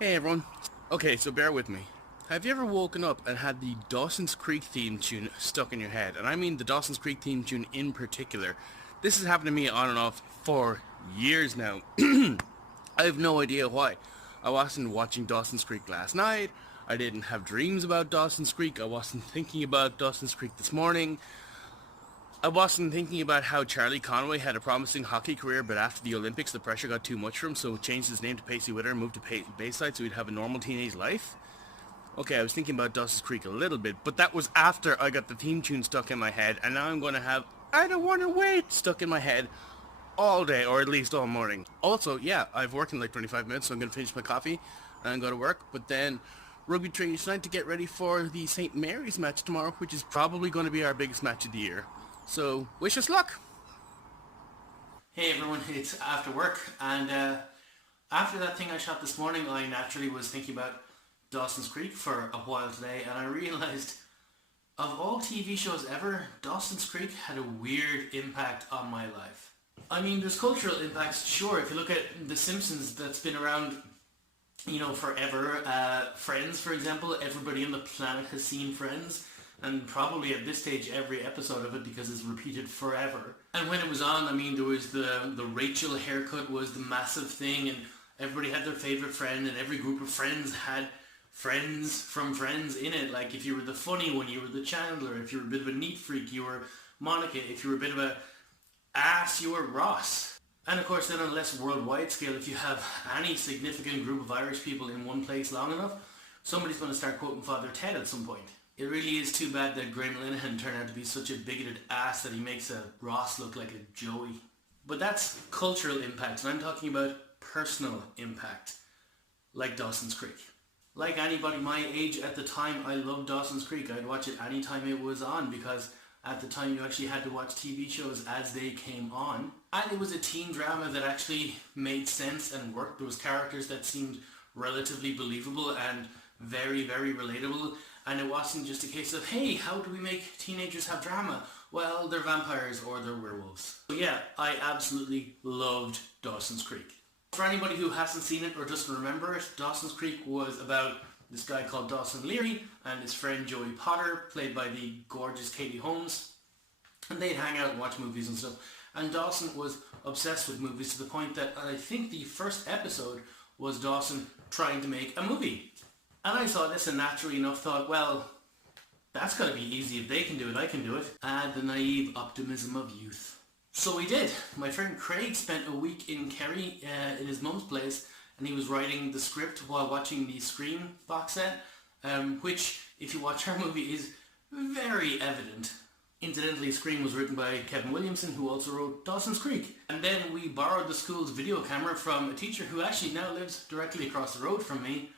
Hey everyone. Okay, so bear with me. Have you ever woken up and had the Dawson's Creek theme tune stuck in your head? And I mean the Dawson's Creek theme tune in particular. This has happened to me on and off for years now. I have no idea why. I wasn't watching Dawson's Creek last night. I didn't have dreams about Dawson's Creek. I wasn't thinking about Dawson's Creek this morning. I wasn't thinking about how Charlie Conway had a promising hockey career, but after the Olympics, the pressure got too much for him, so changed his name to Pacey Witter and moved to Bayside so he'd have a normal teenage life. Okay, I was thinking about Dawson's Creek a little bit, but that was after I got the theme tune stuck in my head, and now I'm going to have I Don't Want to Wait stuck in my head all day, or at least all morning. Also, yeah, I've worked in like 25 minutes, so I'm going to finish my coffee and go to work, but then rugby training tonight to get ready for the St. Mary's match tomorrow, which is probably going to be our biggest match of the year. So, wish us luck! Hey everyone, it's after work, and after that thing I shot this morning, I naturally was thinking about Dawson's Creek for a while today, and I realised of all TV shows ever, Dawson's Creek had a weird impact on my life. I mean, there's cultural impacts, sure. If you look at The Simpsons, that's been around, forever. Friends, for example, everybody on the planet has seen Friends. And probably at this stage every episode of it because it's repeated forever. And when it was on, I mean, there was the Rachel haircut was the massive thing, and everybody had their favourite friend, and every group of friends had friends from Friends in it. Like if you were the funny one, you were the Chandler. If you were a bit of a neat freak, you were Monica. If you were a bit of a ass, you were Ross. And of course then on a less worldwide scale, if you have any significant group of Irish people in one place long enough, somebody's going to start quoting Father Ted at some point. It really is too bad that Graham Linehan turned out to be such a bigoted ass that he makes a Ross look like a Joey. But that's cultural impact, and I'm talking about personal impact, like Dawson's Creek. Like anybody my age at the time, I loved Dawson's Creek. I'd watch it anytime it was on because at the time you actually had to watch TV shows as they came on. And it was a teen drama that actually made sense and worked. There was characters that seemed relatively believable and very, very relatable. And it wasn't just a case of, hey, how do we make teenagers have drama? Well, they're vampires or they're werewolves. So yeah, I absolutely loved Dawson's Creek. For anybody who hasn't seen it or doesn't remember it, Dawson's Creek was about this guy called Dawson Leary and his friend Joey Potter, played by the gorgeous Katie Holmes. And they'd hang out and watch movies and stuff. And Dawson was obsessed with movies to the point that I think the first episode was Dawson trying to make a movie. And I saw this and naturally enough thought, well, that's got to be easy. If they can do it, I can do it. And the naive optimism of youth. So we did. My friend Craig spent a week in Kerry in his mum's place, and he was writing the script while watching the Scream box set, which, if you watch our movie, is very evident. Incidentally, Scream was written by Kevin Williamson, who also wrote Dawson's Creek. And then we borrowed the school's video camera from a teacher who actually now lives directly across the road from me.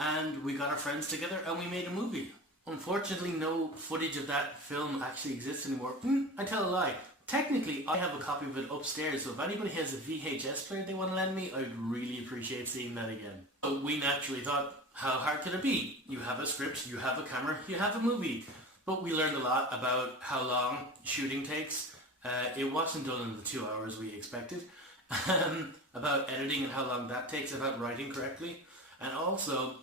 And we got our friends together and we made a movie. Unfortunately, no footage of that film actually exists anymore. I tell a lie. Technically, I have a copy of it upstairs, so if anybody has a VHS player they want to lend me, I'd really appreciate seeing that again. But we naturally thought, how hard could it be? You have a script, you have a camera, you have a movie. But we learned a lot about how long shooting takes. It wasn't done in the 2 hours we expected. About editing and how long that takes, about writing correctly. And also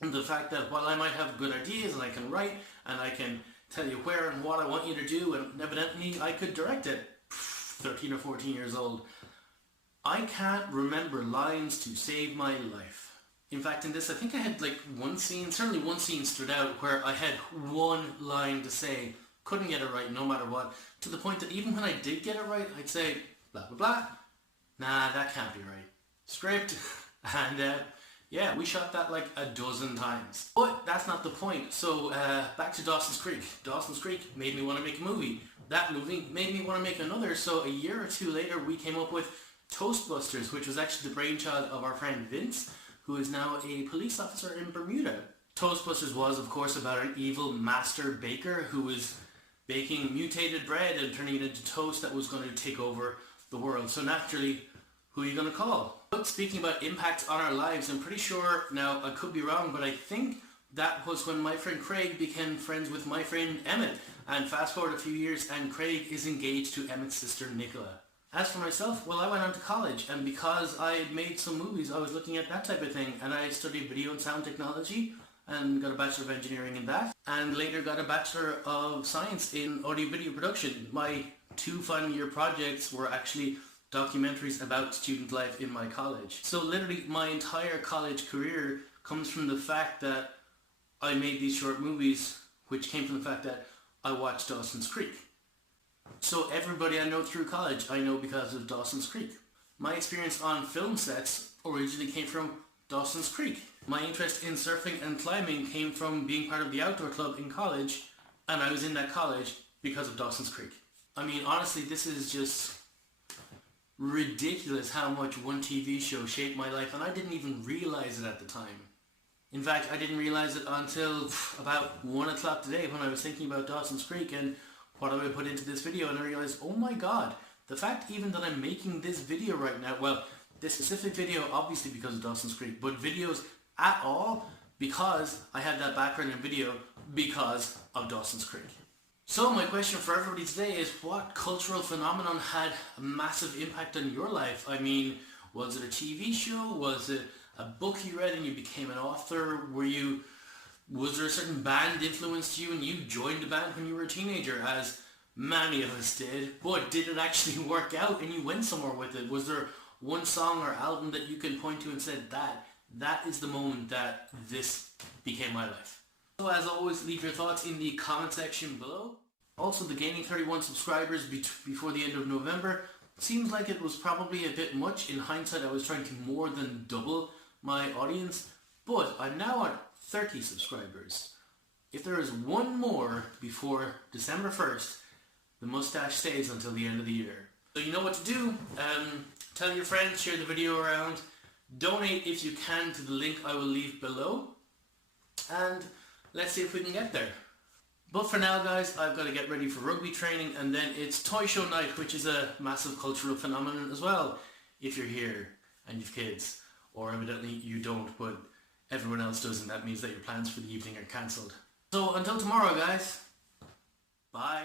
the fact that while I might have good ideas and I can write and I can tell you where and what I want you to do, and evidently I could direct it, 13 or 14 years old, I can't remember lines to save my life. In fact, in this, I think I had like one scene, certainly one scene stood out where I had one line to say, couldn't get it right no matter what, to the point that even when I did get it right, I'd say, blah, blah, blah, nah, that can't be right. Script, and yeah, we shot that like a dozen times. But that's not the point. So back to Dawson's Creek. Dawson's Creek made me want to make a movie. That movie made me want to make another. So a year or two later, we came up with Toastbusters, which was actually the brainchild of our friend Vince, who is now a police officer in Bermuda. Toastbusters was, of course, about an evil master baker who was baking mutated bread and turning it into toast that was going to take over the world. So naturally, who are you going to call? But speaking about impacts on our lives, I'm pretty sure, now I could be wrong, but I think that was when my friend Craig became friends with my friend Emmett. And fast forward a few years and Craig is engaged to Emmett's sister Nicola. As for myself, well, I went on to college, and because I had made some movies, I was looking at that type of thing, and I studied video and sound technology and got a Bachelor of Engineering in that, and later got a Bachelor of Science in Audio Video Production. My 2 final year projects were actually documentaries about student life in my college. So literally my entire college career comes from the fact that I made these short movies, which came from the fact that I watched Dawson's Creek. So everybody I know through college, I know because of Dawson's Creek. My experience on film sets originally came from Dawson's Creek. My interest in surfing and climbing came from being part of the outdoor club in college, and I was in that college because of Dawson's Creek. I mean, honestly, this is just ridiculous how much one TV show shaped my life, and I didn't even realize it at the time. In fact, I didn't realize it until about 1 o'clock today when I was thinking about Dawson's Creek and what I would put into this video, and I realized, oh my god, the fact even that I'm making this video right now, well, this specific video obviously because of Dawson's Creek, but videos at all because I had that background in video because of Dawson's Creek. So my question for everybody today is, what cultural phenomenon had a massive impact on your life? I mean, was it a TV show? Was it a book you read and you became an author? Was there a certain band influenced you and you joined a band when you were a teenager, as many of us did? But did it actually work out and you went somewhere with it? Was there one song or album that you can point to and said that is the moment that this became my life? So as always, leave your thoughts in the comment section below. Also, the gaining 31 subscribers before the end of November seems like it was probably a bit much. In hindsight, I was trying to more than double my audience, but I'm now at 30 subscribers. If there is one more before December 1st, the mustache stays until the end of the year. So you know what to do. Tell your friends, share the video around, donate if you can to the link I will leave below, and let's see if we can get there. But for now, guys, I've got to get ready for rugby training, and then it's toy show night, which is a massive cultural phenomenon as well. If you're here and you've kids, or evidently you don't, but everyone else does, and that means that your plans for the evening are cancelled. So until tomorrow, guys, bye.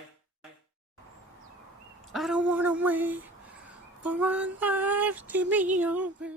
I don't want to wait for our lives to be over.